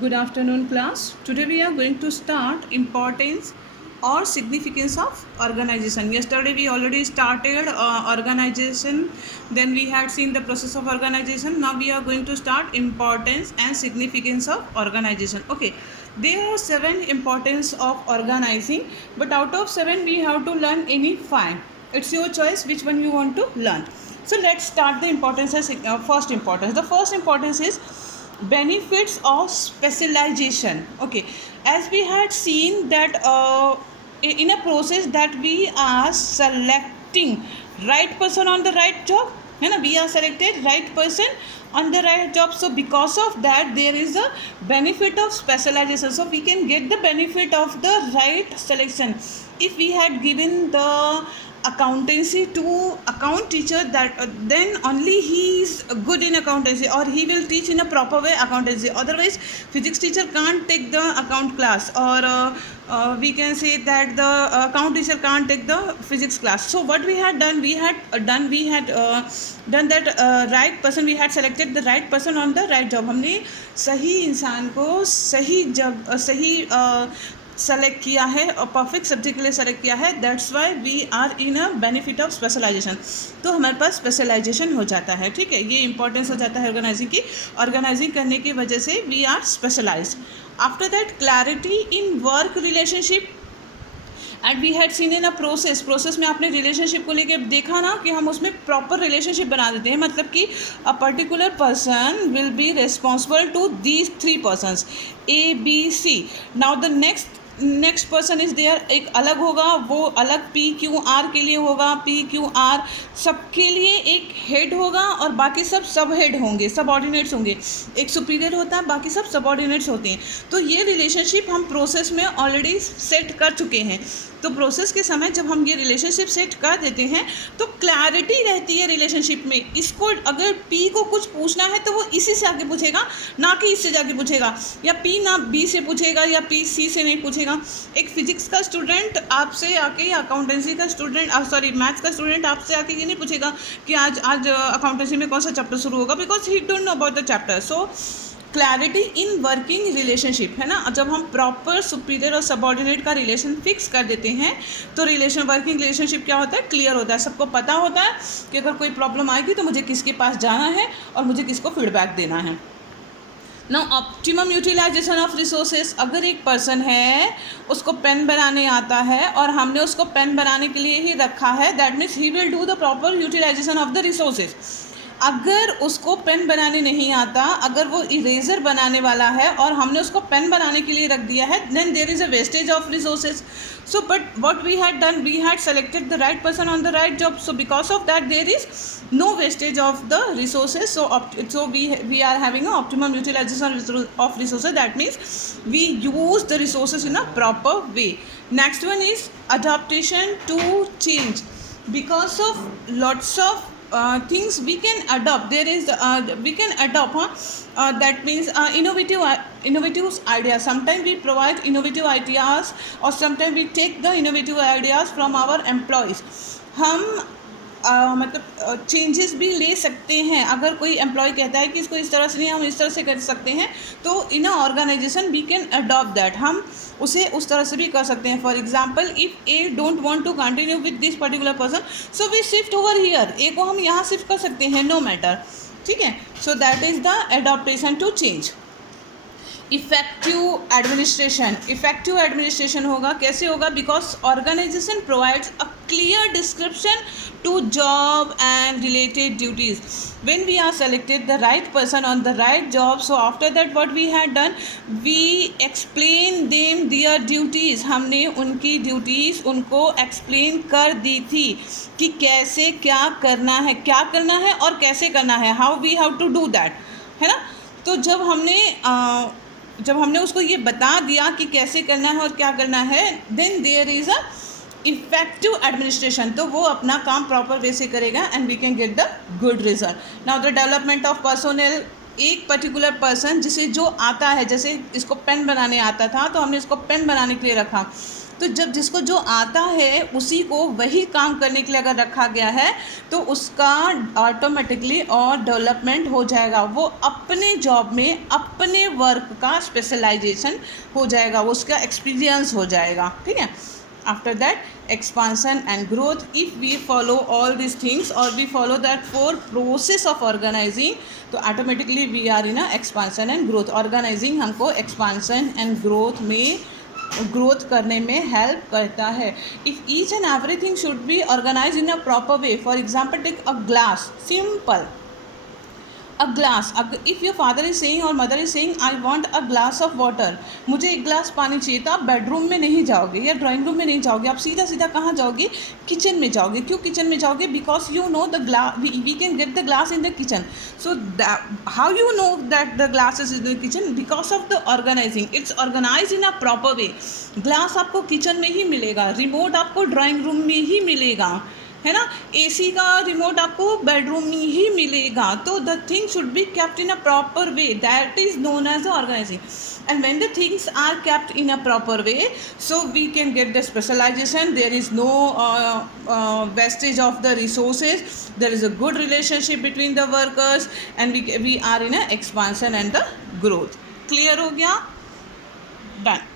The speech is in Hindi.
Good afternoon, class. Today we are going to start importance or significance of organization. Yesterday we already started organization. Then we had seen the process of organization. Now we are going to start importance and significance of organization. Okay, there are 7 importance of organizing, but out of 7 we have to learn any 5. It's your choice which one you want to learn. So let's start the importance as first importance. The first importance is benefits of specialization. Okay, as we had seen that in a process that we are selecting right person on the right job, we are selected right person on the right job. So because of that there is a benefit of specialization, so we can get the benefit of the right selection. If we had given the accountancy to account teacher, that then only he is good in accountancy, or he will teach in a proper way accountancy. Otherwise physics teacher can't take the account class, or we can say that the account teacher can't take the physics class. So what we had done, done that right person, we had selected the right person on the right job. हमने सही इंसान को सही जब सही सेलेक्ट किया है और परफेक्ट सब्जेक्ट के लिए सेलेक्ट किया है. That's why we are in a benefit of specialisation. तो हमारे पास स्पेशलाइजेशन हो जाता है. ठीक है, ये इंपॉर्टेंस हो जाता है ऑर्गेनाइजिंग की. ऑर्गेनाइजिंग करने की वजह से we are specialised. After that clarity in work relationship and we had seen in a process में आपने रिलेशनशिप को लेके देखा ना कि हम उसमें प्रॉपर रिलेशनशिप बना देते हैं. मतलब कि a particular person will be responsible to these 3 persons A B C. Now the next person is there, एक अलग होगा, वो अलग PQR के लिए होगा. PQR सबके लिए एक हेड होगा और बाकी सब हेड होंगे, सबऑर्डिनेट्स होंगे. एक सुपीरियर होता है, बाकी सब सबऑर्डिनेट्स होते हैं. तो ये रिलेशनशिप हम प्रोसेस में ऑलरेडी सेट कर चुके हैं. तो प्रोसेस के समय जब हम ये रिलेशनशिप सेट कर देते हैं तो क्लैरिटी रहती है रिलेशनशिप में. इसको अगर P को कुछ पूछना है तो वो इसी से आके पूछेगा, ना कि इससे जाके पूछेगा, या P ना B से पूछेगा, या P C से नहीं पूछेगा. एक फिजिक्स का स्टूडेंट आपसे आके, अकाउंटेंसी का स्टूडेंट मैथ्स का स्टूडेंट आपसे आके ये नहीं पूछेगा कि आज अकाउंटेंसी में कौन सा चैप्टर शुरू होगा, because he don't know about the chapter. So clarity in working relationship है ना. जब हम प्रॉपर सुपीरियर और सबऑर्डिनेट का रिलेशन फिक्स कर देते हैं तो वर्किंग रिलेशनशिप क्या होता है, क्लियर होता है. सबको पता होता है कि अगर कोई प्रॉब्लम आएगी तो मुझे किसके पास जाना है और मुझे किसको फीडबैक देना है. Now optimum utilisation of resources. अगर एक पर्सन है, उसको पेन बनाने आता है और हमने उसको पेन बनाने के लिए ही रखा है, that means he will do the proper utilisation of the resources. अगर उसको पेन बनाने नहीं आता, अगर वो इरेजर बनाने वाला है और हमने उसको पेन बनाने के लिए रख दिया है, then there is a wastage of resources. So but what we had done, we had selected the right person on the right job. So because of that there is no wastage of the resources. So we are having an optimum utilization of resources. That means we use the resources in a proper way. Next one is adaptation to change. Because of lots of things we can adopt. There is we can adopt. That means innovative ideas. Sometimes we provide innovative ideas, or sometimes we take the innovative ideas from our employees. हम मतलब चेंजेस भी ले सकते हैं. अगर कोई एम्प्लॉय कहता है कि इसको इस तरह से नहीं, हम इस तरह से कर सकते हैं, तो in a organisation we can adopt that. हम उसे उस तरह से भी कर सकते हैं. For example, if A don't want to continue with this particular person, so we shift over here. A को हम यहाँ शिफ्ट कर सकते हैं, नो मैटर. ठीक है, so that is the adaptation to change. Effective administration होगा. कैसे होगा? Because organisation provides a clear description to job and related duties. When we are selected the right person on the right job, so after that what we had done, we explain them their duties. हमने उनकी ड्यूटीज़ उनको एक्सप्लेन कर दी थी कि कैसे क्या करना है और कैसे करना है, how we have to do that, है ना. तो जब हमने उसको ये बता दिया कि कैसे करना है और क्या करना है, then there is a effective administration. तो वो अपना काम प्रॉपर वे से करेगा and we can get the good result. Now the development of personnel. एक पर्टिकुलर पर्सन जिसे जो आता है, जैसे इसको पेन बनाने आता था तो हमने इसको पेन बनाने के लिए रखा. तो जब जिसको जो आता है उसी को वही काम करने के लिए अगर रखा गया है तो उसका ऑटोमेटिकली और डेवलपमेंट हो जाएगा, वो अपने जॉब में अपने वर्क का स्पेशलाइजेशन हो जाएगा, वो उसका एक्सपीरियंस हो जाएगा, ठीक है। After that, expansion and growth. If we follow all these things or we follow that 4 process of organizing, तो automatically we are in a expansion and growth. Organizing हमको expansion and growth में ग्रोथ करने में हेल्प करता है. If each and everything should be organized in a proper way, for example take a glass, simple, a glass. If your father is saying or mother is saying I want a glass of water, मुझे एक ग्लास पानी चाहिए, तो आप बेडरूम में नहीं जाओगे या ड्राइंग रूम में नहीं जाओगे, आप सीधा सीधा कहाँ जाओगे, किचन में जाओगे. क्यों किचन में जाओगे? Because you know the glass, we can get the glass in the kitchen. So how you know that the glass is in the kitchen? Because of the organising. It's organise in a proper way. Glass आपको किचन में ही मिलेगा, रिमोट आपको ड्राइंग रूम में ही मिलेगा, है ना. एसी का रिमोट आपको बेडरूम में ही मिलेगा. तो the thing should be kept in a proper way, that is known as the organising. And when the things are kept in a proper way, so we can get the specialisation. There is no wastage of the resources, there is a good relationship between the workers and we are in a expansion and the growth. Clear हो गया? डन.